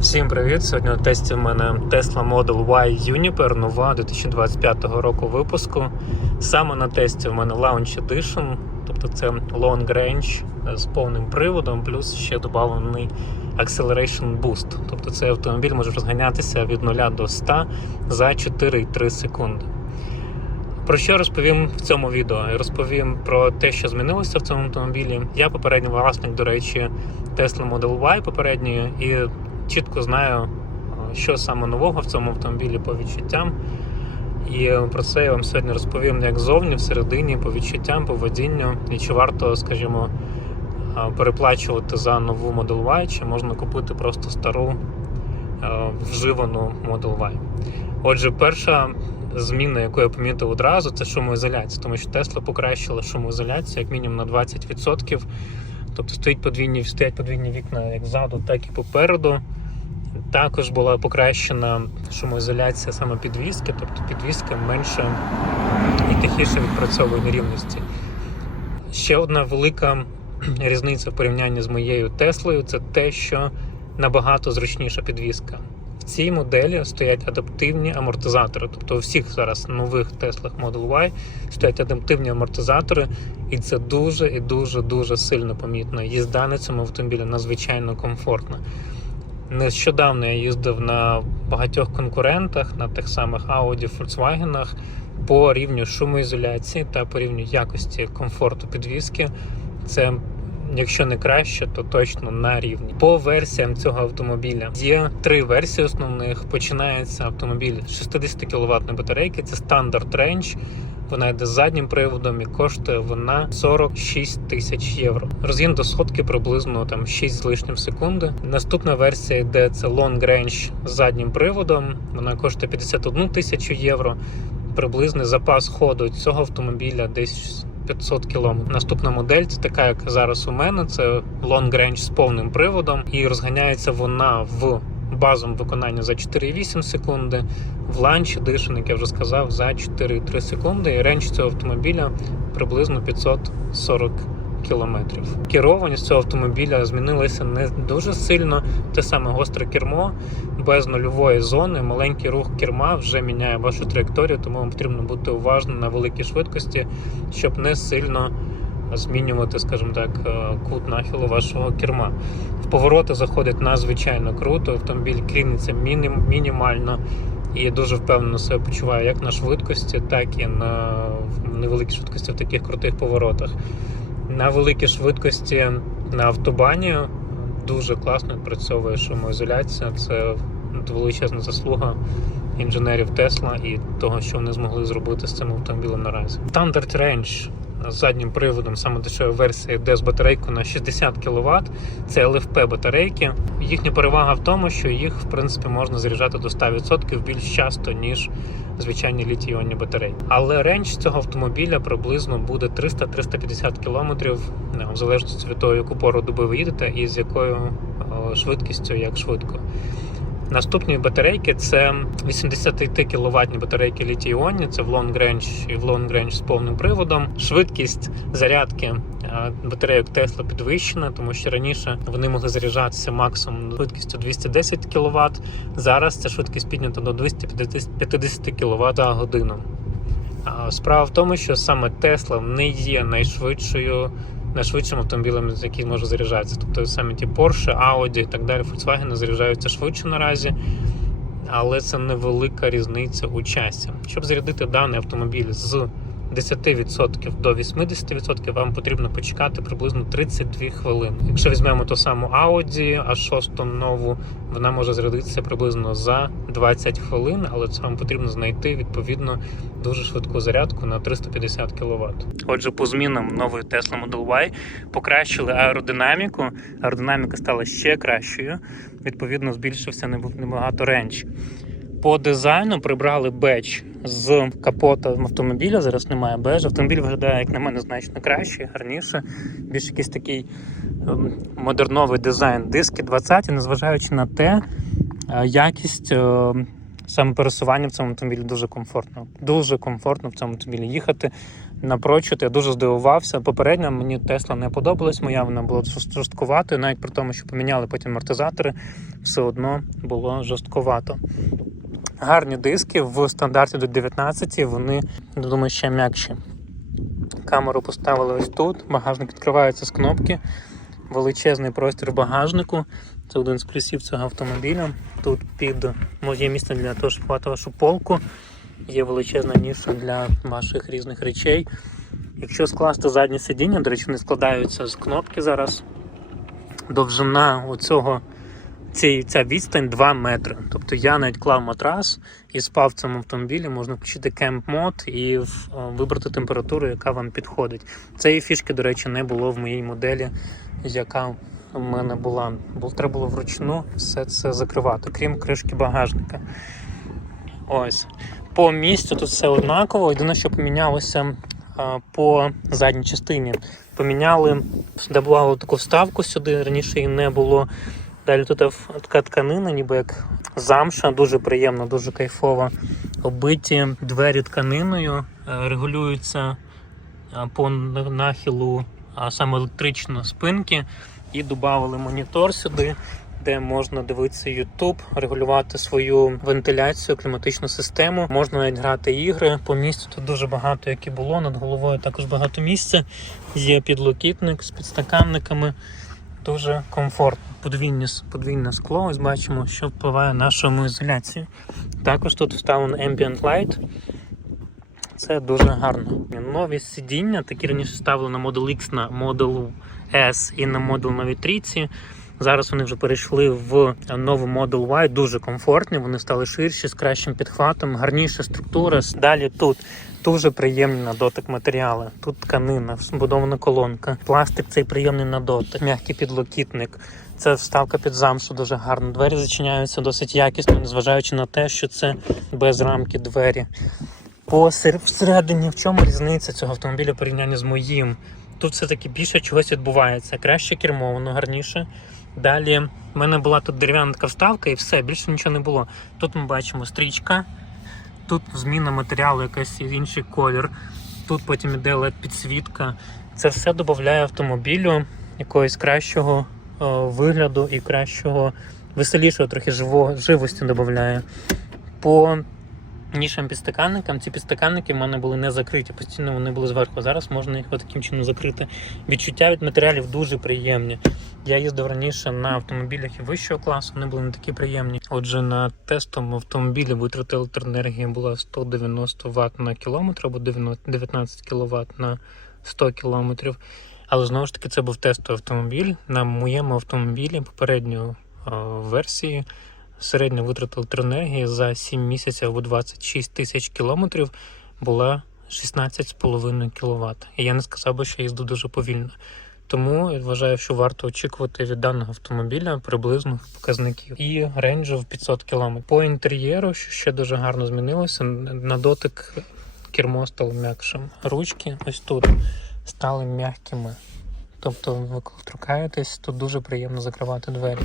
Всім привіт! Сьогодні на тесті в мене Tesla Model Y Juniper, нова 2025 року випуску. Саме на тесті в мене Launch Edition, тобто це Long Range з повним приводом, плюс ще доданий Acceleration Boost. Тобто цей автомобіль може розганятися від 0 до 100 за 4,3 секунди. Про що розповім в цьому відео? Розповім про те, що змінилося в цьому автомобілі. Я попередній власник, до речі, Tesla Model Y попередньої, і чітко знаю, що саме нового в цьому автомобілі по відчуттям. І про це я вам сьогодні розповім як зовні, всередині, по відчуттям, по водінню. І чи варто, скажімо, переплачувати за нову Model Y, чи можна купити просто стару вживану Model Y. Отже, перша зміна, яку я помітив одразу, це шумоізоляція, тому що Tesla покращила шумоізоляцію як мінімум на 20%. Тобто стоять подвійні, стоять подвійні вікна як ззаду, так і попереду. Також була покращена шумоізоляція саме підвіски, тобто підвіска менше і тихіше відпрацьовує нерівності. Ще одна велика різниця в порівнянні з моєю Теслою це те, що набагато зручніша підвіска. Цій моделі стоять адаптивні амортизатори. Тобто у всіх зараз нових Теслах Model Y стоять адаптивні амортизатори, і це дуже і дуже дуже сильно помітно. Їзда на цьому автомобілі надзвичайно комфортна. Нещодавно я їздив на багатьох конкурентах, на тих самих Audi, Volkswagen по рівню шумоізоляції та по рівню якості комфорту підвіски. Це Якщо не краще, то точно на рівні. По версіям цього автомобіля є три версії основних. Починається автомобіль з 60 кВт батарейки, це стандарт рейндж. Вона йде з заднім приводом і коштує вона 46 тисяч євро. Розгін до сотки приблизно там 6 з лишнім секунди. Наступна версія йде це Long Range з заднім приводом. Вона коштує 51 тисячу євро. Приблизний запас ходу цього автомобіля десь 500 км. Наступна модель це така, як зараз у мене. Це Long Range з повним приводом, і розганяється вона в базовому виконанні за 4,8 секунди. В Launch Edition, як я вже сказав, за 4,3 секунди. І рейндж цього автомобіля приблизно 540 кілометрів. Керованість цього автомобіля змінилася не дуже сильно. Те саме гостре кермо без нульової зони. Маленький рух керма вже міняє вашу траєкторію, тому вам потрібно бути уважним на великій швидкості, щоб не сильно змінювати, скажімо так, кут нахилу вашого керма. В повороти заходить надзвичайно круто. Автомобіль кріниться мінім, мінімально. І дуже впевнено себе почуває як на швидкості, так і на невеликій швидкості в таких крутих поворотах. На великій швидкості на автобані дуже класно відпрацьовує шумоізоляція. Це величезна заслуга інженерів Тесла і того, що вони змогли зробити з цим автомобілем наразі. Standard Range з заднім приводом, саме дешева версія, йде з батарейкою на 60 кВт. Це LFP батарейки. Їхня перевага в тому, що їх в принципі можна заряджати до 100% більш часто, ніж звичайні літій-іонні батареї. Але рейндж цього автомобіля приблизно буде 300-350 км, в залежності від того, яку пору доби ви їдете і з якою швидкістю, як швидко. Наступні батарейки це 80 кВт батарейки літій-іонні, це в Long Range і в Long Range з повним приводом. Швидкість зарядки батарейок Tesla підвищена, тому що раніше вони могли заряджатися максимум швидкістю 210 кВт. Зараз ця швидкість піднята до 250 кВт за годину. Справа в тому, що саме Tesla не є найшвидшою найшвидшим автомобілем, який може заряджатися. Тобто саме ті Porsche, Audi і так далі, Volkswagen заряджаються швидше наразі, але це невелика різниця у часі. Щоб зарядити даний автомобіль з 10% до 80% вам потрібно почекати приблизно 32 хвилини. Якщо візьмемо ту саму Audi A6 нову, вона може зарядитися приблизно за 20 хвилин, але це вам потрібно знайти відповідно дуже швидку зарядку на 350 кВт. Отже, по змінам нової Tesla Model Y покращили аеродинаміку. Аеродинаміка стала ще кращою. Відповідно, збільшився небагато рендж. По дизайну прибрали беч з капота автомобіля. Зараз немає беж. Автомобіль виглядає, як на мене, значно краще, гарніше. Більш якийсь такий модерновий дизайн. Диски 20, незважаючи на те, якість саме пересування в цьому автомобілі дуже комфортно. Дуже комфортно в цьому автомобілі їхати. напрочуд. Я дуже здивувався. Попередньо мені Тесла не подобалась, моя вона була жорст- жорсткуватою, навіть при тому, що поміняли потім амортизатори, все одно було жорстковато. Гарні диски в стандарті до 19, вони, думаю, ще м'якші. Камеру поставили ось тут. Багажник відкривається з кнопки. Величезний простір в багажнику. Це один з плюсів цього автомобіля. Тут під є місце для того, щоб ховати вашу полку. Є величезна ніша для ваших різних речей. Якщо скласти заднє сидіння, до речі, вони складаються з кнопки зараз. Довжина оцього ці, ця відстань 2 метри. Тобто я навіть клав матрас і спав в цьому автомобілі, можна включити кемп мод і е, вибрати температуру, яка вам підходить. Цієї фішки, до речі, не було в моїй моделі, яка у мене була. Бо треба було вручну все це закривати, крім кришки багажника. Ось. По місцю тут все однаково. Єдине, що помінялося по задній частині. Поміняли, додавали таку вставку сюди, раніше її не було. Далі тут така тканина, ніби як замша, дуже приємна, дуже кайфова. Оббиті двері тканиною, е, регулюються е, по нахилу, саме електрично спинки, і додали монітор сюди, де можна дивитися YouTube, регулювати свою вентиляцію, кліматичну систему. Можна навіть грати ігри. По місцю тут дуже багато, як і було. Над головою також багато місця. Є підлокітник з підстаканниками. Дуже комфортно. Подвійне, подвійне скло. Ось бачимо, що впливає на шумоізоляцію. Також тут вставлений Ambient Light. Це дуже гарно. Нові сидіння, такі раніше ставили на Model X, на Model S і на Model новій трійці. Зараз вони вже перейшли в нову Model Y, дуже комфортні, вони стали ширші, з кращим підхватом, гарніша структура. Далі тут дуже приємні на дотик матеріали. Тут тканина, вбудована колонка, пластик цей приємний на дотик, м'який підлокітник. Це вставка під замшу дуже гарно. Двері зачиняються досить якісно, незважаючи на те, що це без рамки двері. По всередині, в чому різниця цього автомобіля в порівнянні з моїм? Тут все-таки більше чогось відбувається. Краще кермо, воно гарніше. Далі в мене була тут дерев'яна вставка і все, більше нічого не було. Тут ми бачимо стрічка, тут зміна матеріалу, якийсь інший колір, тут потім іде led підсвітка. Це все додає автомобілю якогось кращого е, вигляду і кращого, веселішого, трохи живо, живості додає. По нішам підстаканникам. Ці підстаканники в мене були не закриті, постійно вони були зверху. Зараз можна їх таким чином закрити. Відчуття від матеріалів дуже приємні. Я їздив раніше на автомобілях і вищого класу, вони були не такі приємні. Отже, на тестовому автомобілі витрата електроенергії була 190 Вт на кілометр або 19 кВт на 100 км. Але знову ж таки це був тестовий автомобіль. На моєму автомобілі попередньої версії середня витрата електроенергії за 7 місяців або 26 тисяч кілометрів була 16,5 кВт. І я не сказав би, що їзду дуже повільно. Тому я вважаю, що варто очікувати від даного автомобіля приблизно показників. І рейнджу в 500 км. По інтер'єру, що ще дуже гарно змінилося, на дотик кермо стало м'якшим. Ручки ось тут стали м'якими. Тобто, ви торкаєтесь, тут дуже приємно закривати двері.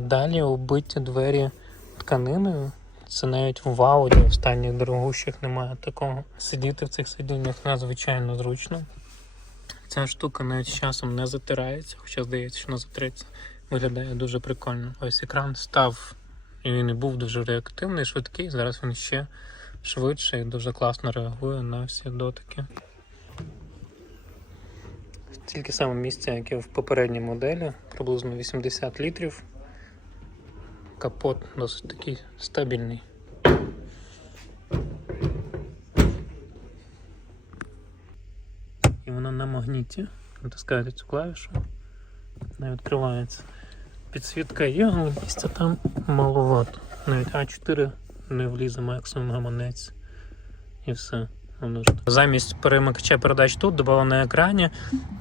Далі оббиті двері тканиною. Це навіть в Ауді в стані дорогущих немає такого. Сидіти в цих сидіннях надзвичайно зручно. Ця штука навіть з часом не затирається, хоча здається, що не затирається. Виглядає дуже прикольно. Ось екран став, і він і був дуже реактивний, швидкий. Зараз він ще швидше і дуже класно реагує на всі дотики. Тільки саме місце, як і в попередній моделі, приблизно 80 літрів. Капот досить такий стабільний. І вона на магніті. Натискаєте цю клавішу, не відкривається. Підсвітка є, але місця там маловато. Навіть А4 не влізе максимум гаманець. І все. Так. Замість перемикача передач тут додала на екрані.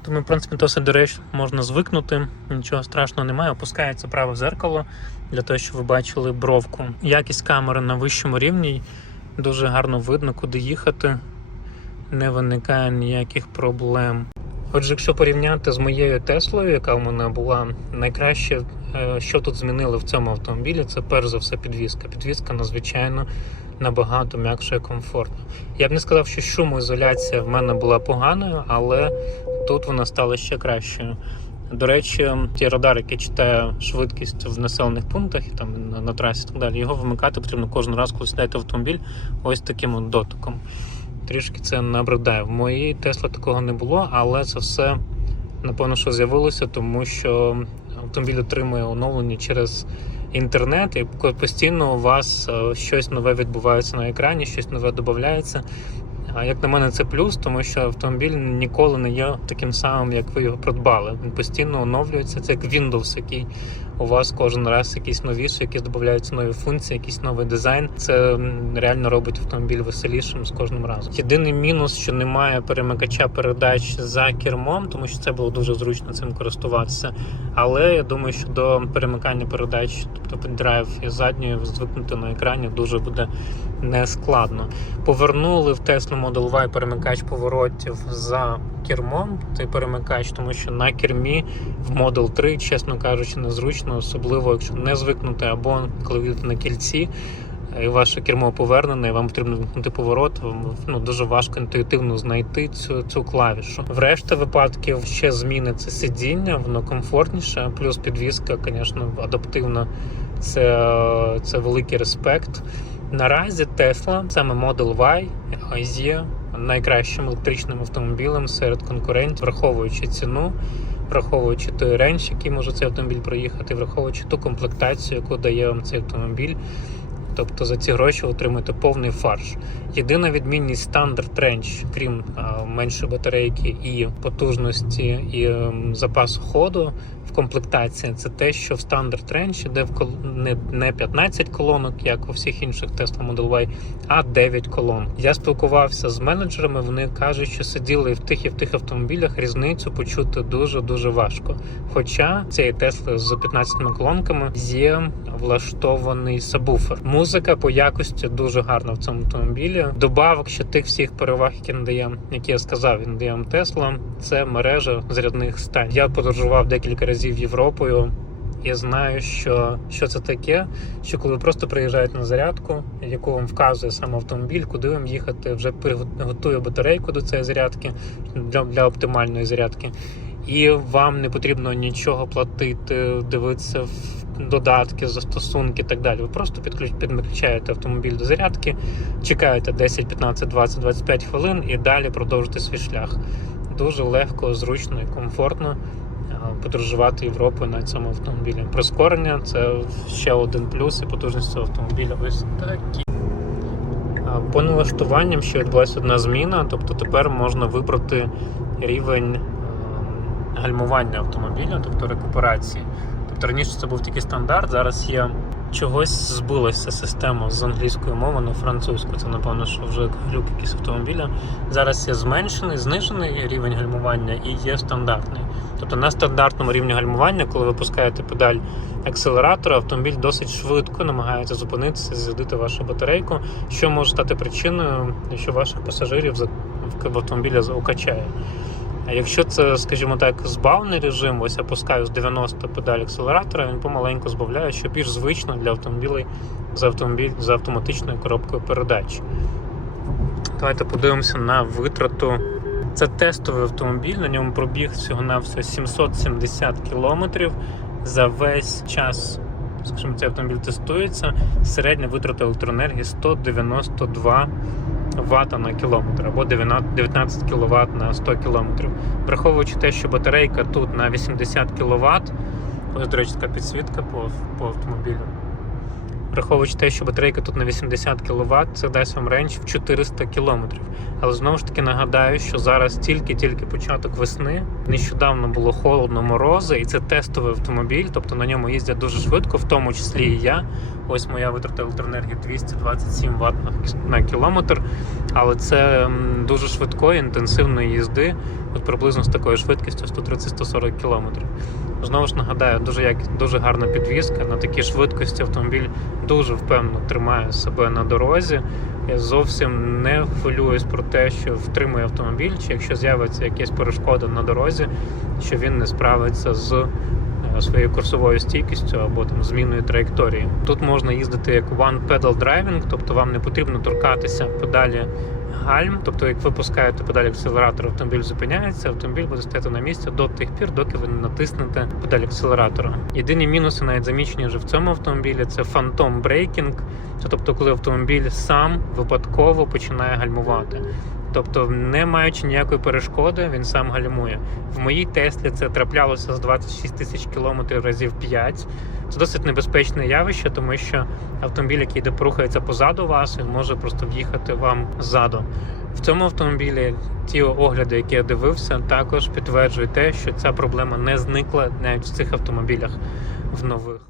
Тому, в принципі, то все до речі, можна звикнути, нічого страшного немає. Опускається праве зеркало для того, щоб ви бачили бровку. Якість камери на вищому рівні, дуже гарно видно, куди їхати. Не виникає ніяких проблем. Отже, якщо порівняти з моєю Теслою, яка в мене була, найкраще, е, що тут змінили в цьому автомобілі, це перш за все підвізка. Підвізка надзвичайно набагато м'якше і комфортно. Я б не сказав, що шумоізоляція в мене була поганою, але тут вона стала ще кращою. До речі, ті радар, який читає швидкість в населених пунктах і там на, на трасі і так далі, його вимикати потрібно кожен раз, коли сідаєте автомобіль, ось таким от дотиком. Трішки це набридає. В моїй Тесла такого не було, але це все напевно, що з'явилося, тому що автомобіль отримує оновлення через інтернет, і постійно у вас е, щось нове відбувається на екрані, щось нове додається. А як на мене, це плюс, тому що автомобіль ніколи не є таким самим, як ви його придбали. Він постійно оновлюється. Це як Windows, який у вас кожен раз якісь новіші, якісь додаються нові функції, якийсь новий дизайн. Це реально робить автомобіль веселішим з кожним разом. Єдиний мінус, що немає перемикача передач за кермом, тому що це було дуже зручно цим користуватися. Але я думаю, що до перемикання передач, тобто драйв і задньої звикнути на екрані, дуже буде нескладно. Повернули в Tesla Model Y перемикач поворотів за кермом. Цей перемикач, тому що на кермі в Model 3, чесно кажучи, незручно, особливо якщо не звикнути, або коли ви на кільці. І ваше кермо повернене, і вам потрібно вимкнути поворот. Ну дуже важко інтуїтивно знайти цю, цю клавішу. В решта випадків ще зміни це сидіння, воно комфортніше, плюс підвізка, звісно, адаптивна. Це, це великий респект. Наразі Tesla, саме Model Y, є найкращим електричним автомобілем серед конкурентів, враховуючи ціну, враховуючи той ренч, який може цей автомобіль проїхати, враховуючи ту комплектацію, яку дає вам цей автомобіль. Тобто за ці гроші ви отримуєте повний фарш. Єдина відмінність стандарт рейндж, крім меншої батарейки і потужності і ем, запасу ходу в комплектації, це те, що в стандарт рейндж іде в кол... не, не 15 колонок, як у всіх інших Tesla Model Y, а 9 колон. Я спілкувався з менеджерами. Вони кажуть, що сиділи в тих і в тих автомобілях різницю почути дуже дуже важко. Хоча цієї Тесли з 15 колонками є влаштований сабвуфер. Музика по якості дуже гарна в цьому автомобілі. Добавок ще тих всіх переваг, які надає, які я сказав, він дає Тесла. Це мережа зарядних стань. Я подорожував декілька разів Європою. Я знаю, що, що це таке, що коли ви просто приїжджаєте на зарядку, яку вам вказує сам автомобіль, куди вам їхати, вже приготує батарейку до цієї зарядки для, для оптимальної зарядки. І вам не потрібно нічого платити, дивитися в додатки, застосунки і так далі. Ви просто підключ- підключаєте автомобіль до зарядки, чекаєте 10, 15, 20, 25 хвилин і далі продовжуєте свій шлях. Дуже легко, зручно і комфортно подорожувати Європою на цьому автомобілі. Прискорення це ще один плюс і потужність цього автомобіля. Ось такі. По налаштуванням ще відбулася одна зміна, тобто тепер можна вибрати рівень ем, гальмування автомобіля, тобто рекуперації. Тобто раніше це був тільки стандарт, зараз є чогось збилася система з англійської мови на французьку. Це напевно, що вже глюк якийсь автомобіля. Зараз є зменшений, знижений рівень гальмування і є стандартний. Тобто на стандартному рівні гальмування, коли ви пускаєте педаль акселератора, автомобіль досить швидко намагається зупинитися, зарядити вашу батарейку, що може стати причиною, що ваших пасажирів в автомобіля укачає. А якщо це, скажімо так, збавний режим, ось я пускаю з 90 педаль акселератора, він помаленьку збавляє, що більш звично для автомобілів з автомобіль з автоматичною коробкою передач. Давайте подивимося на витрату. Це тестовий автомобіль, на ньому пробіг всього на все 770 кілометрів за весь час. Скажімо, цей автомобіль тестується. Середня витрата електроенергії 192 Вт на кілометр або 19 кВт на 100 км. Враховуючи те, що батарейка тут на 80 кВт, ось, до речі, така підсвітка по, по автомобілю. Враховуючи те, що батарейка тут на 80 кВт, це дасть вам рейндж в 400 км. Але знову ж таки нагадаю, що зараз тільки-тільки початок весни. Нещодавно було холодно, морози, і це тестовий автомобіль, тобто на ньому їздять дуже швидко, в тому числі і я. Ось моя витрата електроенергії 227 Вт на- на кілометр. Але це дуже швидкої, інтенсивної їзди, от приблизно з такою швидкістю 130-140 км. Знову ж нагадаю, дуже як дуже гарна підвізка. На такій швидкості автомобіль дуже впевнено тримає себе на дорозі. Я зовсім не хвилююсь про те, що втримує автомобіль, чи якщо з'явиться якась перешкода на дорозі, що він не справиться з своєю курсовою стійкістю або там зміною траєкторії. Тут можна їздити як one pedal driving, тобто вам не потрібно торкатися педалі гальм. Тобто, як ви пускаєте педаль акселератора, автомобіль зупиняється, автомобіль буде стояти на місці до тих пір, доки ви не натиснете педаль акселератора. Єдині мінуси, навіть замічені вже в цьому автомобілі, це braking, це тобто, коли автомобіль сам випадково починає гальмувати. Тобто, не маючи ніякої перешкоди, він сам гальмує. В моїй Теслі це траплялося з 26 тисяч кілометрів разів 5. Це досить небезпечне явище, тому що автомобіль, який йде порухається позаду вас, він може просто в'їхати вам ззаду. В цьому автомобілі ті огляди, які я дивився, також підтверджують те, що ця проблема не зникла навіть в цих автомобілях в нових.